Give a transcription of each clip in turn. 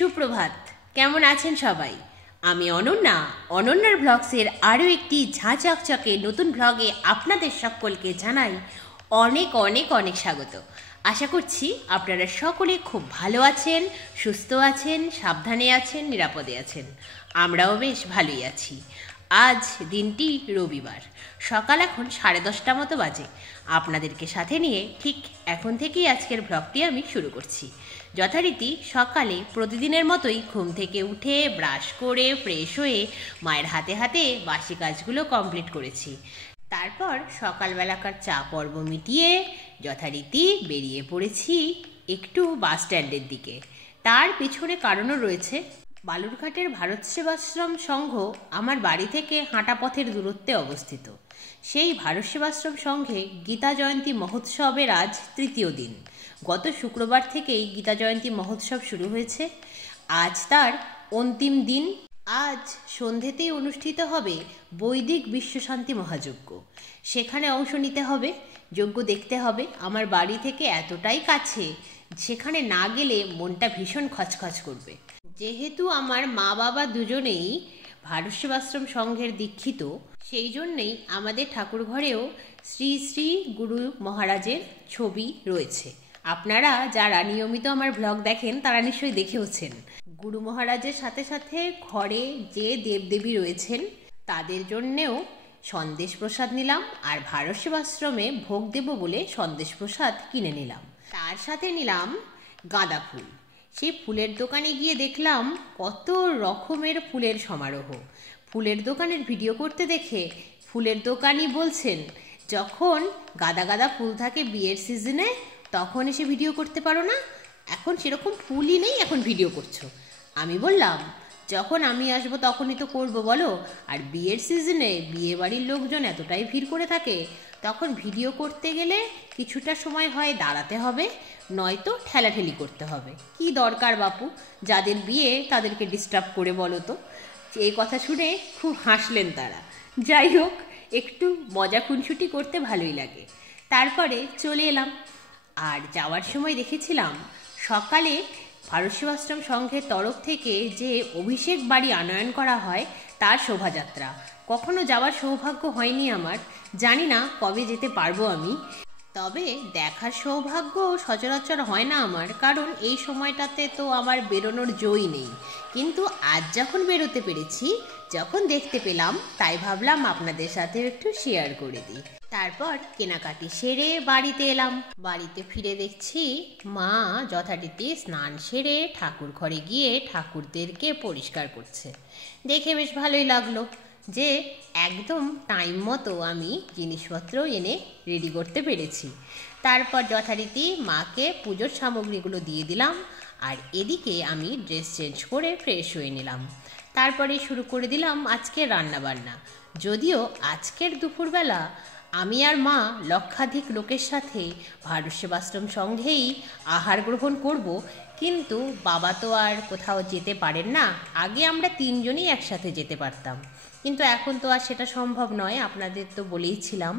সুপ্রভাত, কেমন আছেন সবাই? আমি অনন্যা, অনন্যার ব্লগসের আরও একটি ঝাঁ চকচকে নতুন ব্লগে আপনাদের সকলকে জানাই অনেক অনেক অনেক স্বাগত। আশা করছি আপনারা সকলে খুব ভালো আছেন, সুস্থ আছেন, সাবধানে আছেন, নিরাপদে আছেন। আমরাও বেশ ভালোই আছি। আজ দিনটি রবিবার, সকাল এখন 10:30 মতো বাজে। আপনাদেরকে সাথে নিয়ে ঠিক এখন থেকেই আজকের ব্লগটি আমি শুরু করছি। যথারীতি সকালে প্রতিদিনের মতোই ঘুম থেকে উঠে ব্রাশ করে ফ্রেশ হয়ে মায়ের হাতে হাতে বাসি কাজগুলো কমপ্লিট করেছি। তারপর সকালবেলাকার চা পর্ব মিটিয়ে যথারীতি বেরিয়ে পড়েছি একটু বাস স্ট্যান্ডের দিকে। তার পিছনে কারণও রয়েছে। বালুরঘাটের ভারত সেবাশ্রম সংঘ আমার বাড়ি থেকে হাঁটা পথের দূরত্বে অবস্থিত। সেই ভারত সেবাশ্রম সংঘে গীতা জয়ন্তী মহোৎসবের আজ তৃতীয় দিন। গত শুক্রবার থেকেই গীতা জয়ন্তী মহোৎসব শুরু হয়েছে, আজ তার অন্তিম দিন। আজ সন্ধেতেই অনুষ্ঠিত হবে বৈদিক বিশ্বশান্তি মহাযজ্ঞ। সেখানে অংশ নিতে হবে, যজ্ঞ দেখতে হবে। আমার বাড়ি থেকে এতটাই কাছে, সেখানে না গেলে মনটা ভীষণ খচখচ করবে। যেহেতু আমার মা বাবা দুজনেই ভারত সেবাশ্রম সংঘের দীক্ষিত, সেই জন্যেই আমাদের ঠাকুর ঘরেও শ্রী শ্রী গুরু মহারাজের ছবি রয়েছে। আপনারা যারা নিয়মিত আমার ব্লগ দেখেন তারা নিশ্চয়ই দেখেওছেন। গুরু মহারাজের সাথে সাথে ঘরে যে দেবদেবী রয়েছেন তাদের জন্যেও সন্দেশ প্রসাদ নিলাম, আর ভারত সেবাশ্রমে ভোগ দেব বলে সন্দেশ প্রসাদ কিনে নিলাম। তার সাথে নিলাম গাঁদা ফুল। সেই ফুলের দোকানে গিয়ে দেখলাম কত রকমের ফুলের সমারোহ। ফুলের দোকানের ভিডিও করতে দেখে ফুলের দোকানি বলছেন, যখন গাদা গাদা ফুল থাকে বিয়ের সিজনে তখন এসে ভিডিও করতে পারো না, এখন সেরকম ফুলই নেই, এখন ভিডিও করছো। আমি বললাম, যখন আমি আসবো তখনই তো করবো বলো, আর বিয়ের সিজনে বিয়ে বাড়ির লোকজন এতটাই ভিড় করে থাকে, তখন ভিডিও করতে গেলে কিছুটা সময় হয় দাঁড়াতে হবে, নয়তো ঠেলাঠেলি করতে হবে। কি দরকার বাপু, যাদের বিয়ে তাদেরকে ডিস্টার্ব করে বলো তো। এই কথা শুনে খুব হাসলেন তারা। যাই হোক, একটু মজা খুনসুটি করতে ভালোই লাগে। তারপরে চলে এলাম। আর যাওয়ার সময় দেখেছিলাম সকালে ভারত সেবাশ্রম সংঘের তরফ থেকে যে অভিষেক বাড়ি আনয়ন করা হয় তার শোভাযাত্রা। কখনো যাওয়ার সৌভাগ্য হয়নি আমার, জানি না কবে যেতে পারবো আমি। তবে দেখার সৌভাগ্য সচরাচর হয় না আমার, কারণ এই সময়টাতে তো আমার বেরোনোর জোই নেই। কিন্তু আজ যখন বেরোতে পেরেছি, যখন দেখতে পেলাম, তাই ভাবলাম আপনাদের সাথে একটু শেয়ার করে দিই। তারপর কেনাকাটি সেরে বাড়িতে এলাম। বাড়িতে ফিরে দেখছি মা যথারীতি স্নান সেরে ঠাকুর ঘরে গিয়ে ঠাকুরদেরকে পরিষ্কার করছে। দেখে বেশ ভালোই লাগলো যে একদম টাইম মতো আমি জিনিসপত্র এনে রেডি করতে পেরেছি। তারপর যথারীতি মাকে পুজোর সামগ্রীগুলো দিয়ে দিলাম, আর এদিকে আমি ড্রেস চেঞ্জ করে ফ্রেশ হয়ে নিলাম। তারপরে শুরু করে দিলাম আজকে রান্নাবান্না। যদিও আজকের দুপুরবেলা আমি আর মা লক্ষাধিক লোকের সাথে ভারত সেবাশ্রম সংঘেই আহার গ্রহণ করব, কিন্তু বাবা তো আর কোথাও যেতে পারেন না। আগে আমরা তিনজনই একসাথে যেতে পারতাম, কিন্তু এখন তো আর সেটা সম্ভব নয়, আপনাদের তো বলেইছিলাম।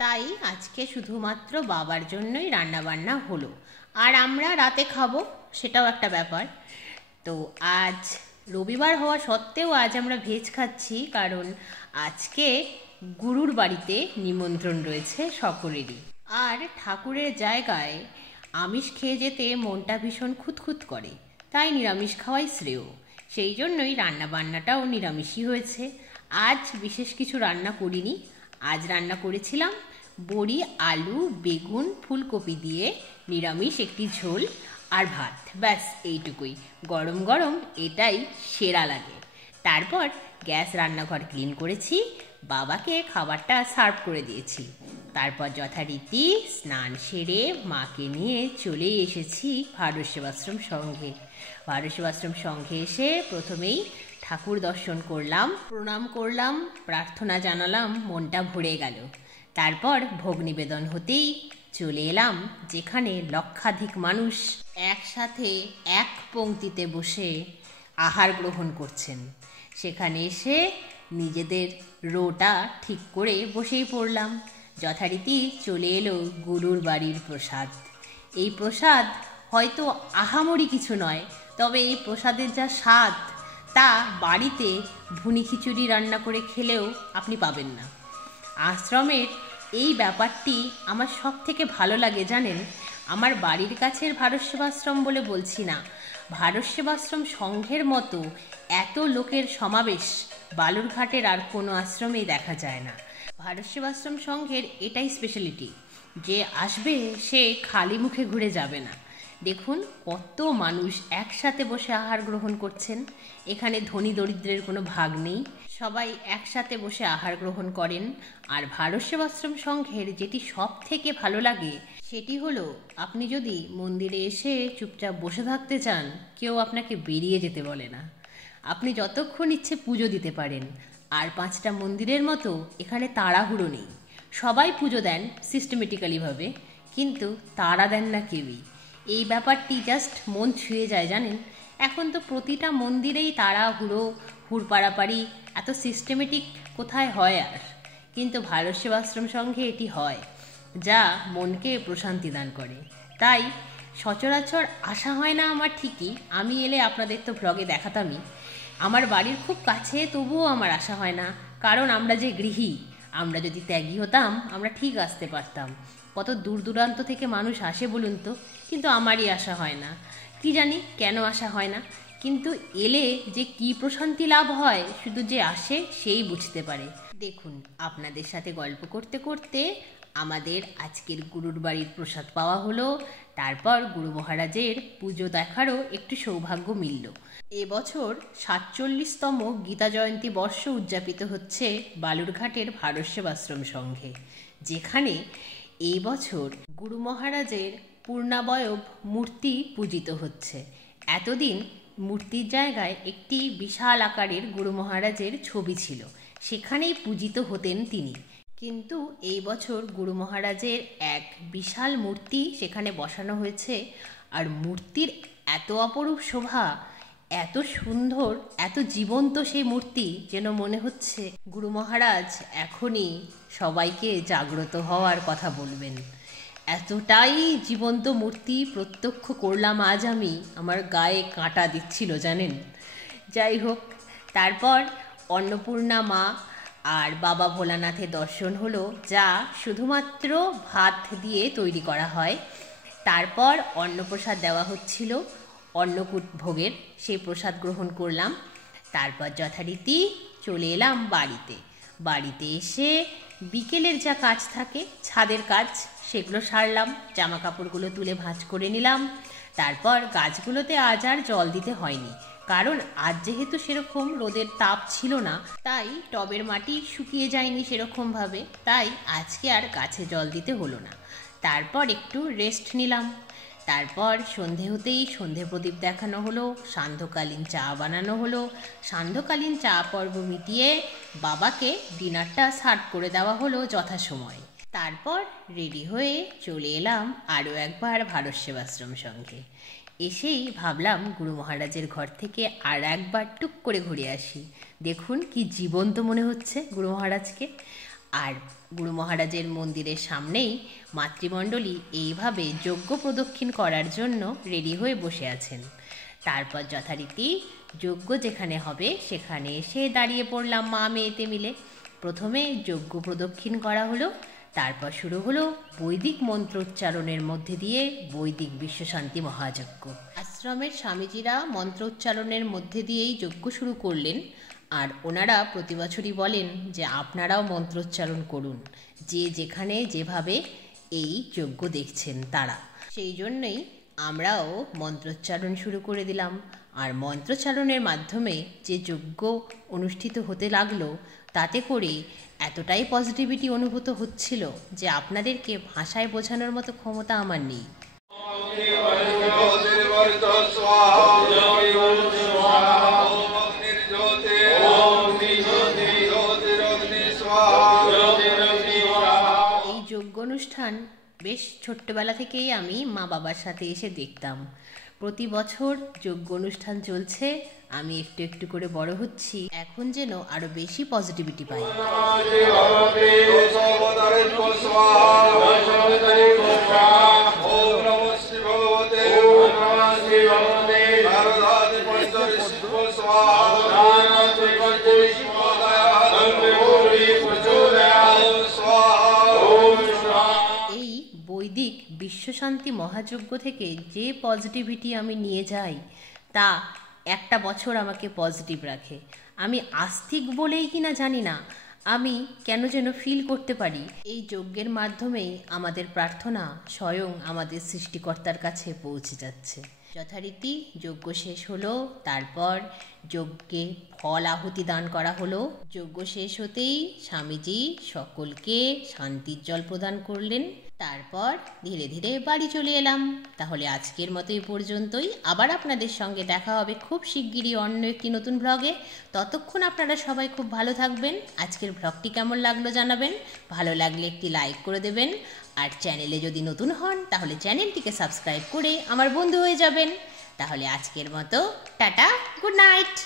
তাই আজকে শুধুমাত্র বাবার জন্যই রান্নাবান্না হলো, আর আমরা রাতে খাবো, সেটাও একটা ব্যাপার। তো আজ রবিবার হওয়া সত্ত্বেও আজ আমরা ভেজ খাচ্ছি, কারণ আজকে গুরুর বাড়িতে নিমন্ত্রণ রয়েছে সকলেরই। আর ঠাকুরের জায়গায় আমিষ খেয়ে যেতে মনটা ভীষণ খুঁতখুত করে, তাই নিরামিষ খাওয়াই শ্রেয়। সেই জন্যই রান্নাবান্নাটাও নিরামিষই হয়েছে। আজ বিশেষ কিছু রান্না করিনি। আজ রান্না করেছিলাম বড়ি, আলু, বেগুন, ফুলকপি দিয়ে নিরামিষ একটি ঝোল আর ভাত, ব্যাস এইটুকুই। গরম গরম এটাই সেরা লাগে। তারপর গ্যাস রান্নাঘর ক্লিন করেছি, বাবাকে খাবারটা সার্ভ করে দিয়েছি। তারপর যথারীতি স্নান সেরে মাকে নিয়ে চলে এসেছি ভারত সেবাশ্রম সংঘে। ভারত সেবাশ্রম সংঘে এসে প্রথমেই ঠাকুর দর্শন করলাম, প্রণাম করলাম, প্রার্থনা জানালাম, মনটা ভরে গেল। তারপর ভোগ নিবেদন হতেই চলে এলাম যেখানে লক্ষাধিক মানুষ একসাথে এক পংক্তিতে বসে আহার গ্রহণ করছেন। সেখানে এসে নিজেদের রোটা ঠিক করে বসেই পড়লাম। যথারীতি চলে এলো গুরুর বাড়ির প্রসাদ। এই প্রসাদ হয়তো আহামরি কিছু নয়, তবে এই প্রসাদের যা স্বাদ তা বাড়িতে ভুনি খিচুড়ি রান্না করে খেলেও আপনি পাবেন না। আশ্রমের এই ব্যাপারটি আমার সব থেকে ভালো লাগে জানেন। আমার বাড়ির কাছের ভারত সেবাশ্রম বলে বলছি না, ভারত সেবাশ্রম সংঘের মতো এত লোকের সমাবেশ বালুরঘাটের আর কোনো আশ্রমেই দেখা যায় না। ভারত সেবাশ্রম সংঘের এটাই স্পেশালিটি যে আসবে সে খালি মুখে ঘুরে যাবে না। দেখুন কত মানুষ একসাথে বসে আহার গ্রহণ করছেন। এখানে ধনী দরিদ্রের কোনো ভাগ নেই, সবাই একসাথে বসে আহার গ্রহণ করেন। আর ভারত সেবাশ্রম সংঘের যেটি সব থেকে ভালো লাগে সেটি হলো, আপনি যদি মন্দিরে এসে চুপচাপ বসে থাকতে চান, কেউ আপনাকে বেরিয়ে যেতে বলে না। আপনি যতক্ষণ ইচ্ছে পুজো দিতে পারেন। আর 5টা মন্দিরের মতো এখানে তাড়াহুড়ো নেই, সবাই পুজো দেন সিস্টেমেটিক্যালিভাবে, কিন্তু তাড়া দেন না কেউই। এই ব্যাপারটি জাস্ট মন ছুঁয়ে যায় জানেন। এখন তো প্রতিটা মন্দিরেই তাড়াহুড়ো, হুড়পাড়াপাড়ি, এত সিস্টেমেটিক কোথায় হয় আর। কিন্তু ভারত সেবাশ্রম সংঘে এটি হয়, যা মনকে প্রশান্তি দান করে। তাই সচরাচর আসা হয় না আমার ঠিকই, আমি এলে আপনাদের তো ব্লগে দেখাতামই। আমার বাড়ির খুব কাছে, তবুও আমার আসা হয় না, কারণ আমরা যে গৃহী, আমরা যদি ত্যাগী হতাম আমরা ঠিক আসতে পারতাম। কত দূর দূরান্ত থেকে মানুষ আসে বলুন তো, কিন্তু আমারই আসা হয় না। কি জানি কেন আসা হয় না, কিন্তু এলে যে কি প্রশান্তি লাভ হয় শুধু যে আসে সেই বুঝতে পারে। দেখুন আপনাদের সাথে গল্প করতে করতে আমাদের আজকের গুরুর বাড়ির প্রসাদ পাওয়া হলো, তারপর গুরু মহারাজের পুজো দেখারও একটু সৌভাগ্য মিলল। এবছর 47তম গীতা জয়ন্তী বর্ষ উদযাপিত হচ্ছে বালুরঘাটের ভারত সেবাশ্রম সংঘে, যেখানে এই বছর গুরু মহারাজের পূর্ণাবয়ব মূর্তি পূজিত হচ্ছে। এতদিন মূর্তির জায়গায় একটি বিশাল আকারের গুরু মহারাজের ছবি ছিল, সেখানেই পূজিত হতেন তিনি। কিন্তু এই বছর গুরু মহারাজের এক বিশাল মূর্তি সেখানে বসানো হয়েছে। আর মূর্তির এত অপরূপ শোভা, এত সুন্দর, এত জীবন্ত সেই মূর্তি, যেন মনে হচ্ছে গুরু মহারাজ এখনই সবাইকে জাগ্রত হওয়ার কথা বলবেন। এতটাই জীবন্ত মূর্তি প্রত্যক্ষ করলাম আজ আমি, আমার গায়ে কাঁটা দিচ্ছিল জানেন। যাই হোক, তারপর অন্নপূর্ণা মা আর বাবা ভোলানাথের দর্শন হলো, যা শুধুমাত্র ভাত দিয়ে তৈরি করা হয়। তারপর অন্নপ্রসাদ দেওয়া হচ্ছিল, অন্নকূট ভোগের, সেই প্রসাদ গ্রহণ করলাম। তারপর যথারীতি চলে এলাম বাড়িতে। বাড়িতে এসে বিকেলের যা কাজ থাকে, ছাদের কাজ, সেগুলো সারলাম। জামা কাপড়গুলো তুলে ভাঁজ করে নিলাম। তারপর গাছগুলোতে আজ আর জল দিতে হয়নি, কারণ আজ যেহেতু সেরকম রোদের তাপ ছিল না, তাই টবের মাটি শুকিয়ে যায়নি সেরকমভাবে, তাই আজকে আর গাছে জল দিতে হলো না। তারপর একটু রেস্ট নিলাম। তারপর সন্ধে হতেই সন্ধে প্রদীপ দেখানো হলো, সান্ধ্যকালীন চা বানানো হলো। সান্ধ্যকালীন চা পর্ব মিটিয়ে বাবাকে ডিনারটা সার্ভ করে দেওয়া হলো যথাসময়ে। তারপর রেডি হয়ে চলে এলাম আরও একবার ভারত সেবাশ্রম সংঘে। এসেই ভাবলাম গুরু মহারাজের ঘর থেকে আর একবার টুক করে ঘুরে আসি। দেখুন কি জীবন্ত মনে হচ্ছে গুরু মহারাজকে। আর গুরু মহারাজের মন্দিরের সামনেই মাতৃমণ্ডলী এইভাবে যজ্ঞ প্রদক্ষিণ করার জন্য রেডি হয়ে বসে আছেন। তারপর যথারীতি যজ্ঞ যেখানে হবে সেখানে এসে দাঁড়িয়ে পড়লাম মা মেয়েতে মিলে। প্রথমে যজ্ঞ প্রদক্ষিণ করা হলো, তারপর শুরু হলো বৈদিক মন্ত্রোচ্চারণের মধ্যে দিয়ে বৈদিক বিশ্বশান্তি মহাযজ্ঞ। আশ্রমের স্বামীজিরা মন্ত্রোচ্চারণের মধ্যে দিয়েই যজ্ঞ শুরু করলেন। আর ওনারা প্রতি বছরই বলেন যে আপনারাও মন্ত্রোচ্চারণ করুন, যে যেখানে যেভাবে এই যজ্ঞ দেখছেন তারা। সেই জন্যই আমরাও মন্ত্রোচ্চারণ শুরু করে দিলাম। আর মন্ত্রোচ্চারণের মাধ্যমে যে যজ্ঞ অনুষ্ঠিত হতে লাগলো, তাতে করে এতটাই পজিটিভিটি অনুভূত হচ্ছিল যে আপনাদেরকে ভাষায় বোঝানোর মতো ক্ষমতা আমার নেই। এই যজ্ঞ অনুষ্ঠান বেশ ছোট্টবেলা থেকেই আমি মা বাবার সাথে এসে দেখতাম। প্রতি বছর যজ্ঞ অনুষ্ঠান চলছে, আমি একটু একটু করে বড় হচ্ছি, এখন যেন আরো বেশি পজিটিভিটি পাই। বিশ্বশান্তি মহাযজ্ঞ থেকে যে পজিটিভিটি আমি নিয়ে যাই তা একটা বছর আমাকে পজিটিভ রাখে। আমি আস্তিক বলেই কিনা জানি না, আমি কেন যেন ফিল করতে পারি এই যজ্ঞের মাধ্যমেই আমাদের প্রার্থনা স্বয়ং আমাদের সৃষ্টিকর্তার কাছে পৌঁছে যাচ্ছে। যথারীতি যজ্ঞ শেষ হলো, তারপর যজ্ঞে ফল আহুতি দান করা হলো। যজ্ঞ শেষ হতেই স্বামীজি সকলকে শান্তির জল প্রদান করলেন। তারপর ধীরে ধীরে বাড়ি চলে এলাম। তাহলে আজকের মতো এই পর্যন্তই। আবার আপনাদের সঙ্গে দেখা হবে খুব শিগগিরই অন্য একটি নতুন ব্লগে। ততক্ষণ আপনারা সবাই খুব ভালো থাকবেন। আজকের ব্লগটি কেমন লাগলো জানাবেন, ভালো লাগলে একটি লাইক করে দেবেন, আর চ্যানেলে যদি নতুন হন তাহলে চ্যানেলটিকে সাবস্ক্রাইব করে আমার বন্ধু হয়ে যাবেন। তাহলে আজকের মতো টাটা, গুড নাইট।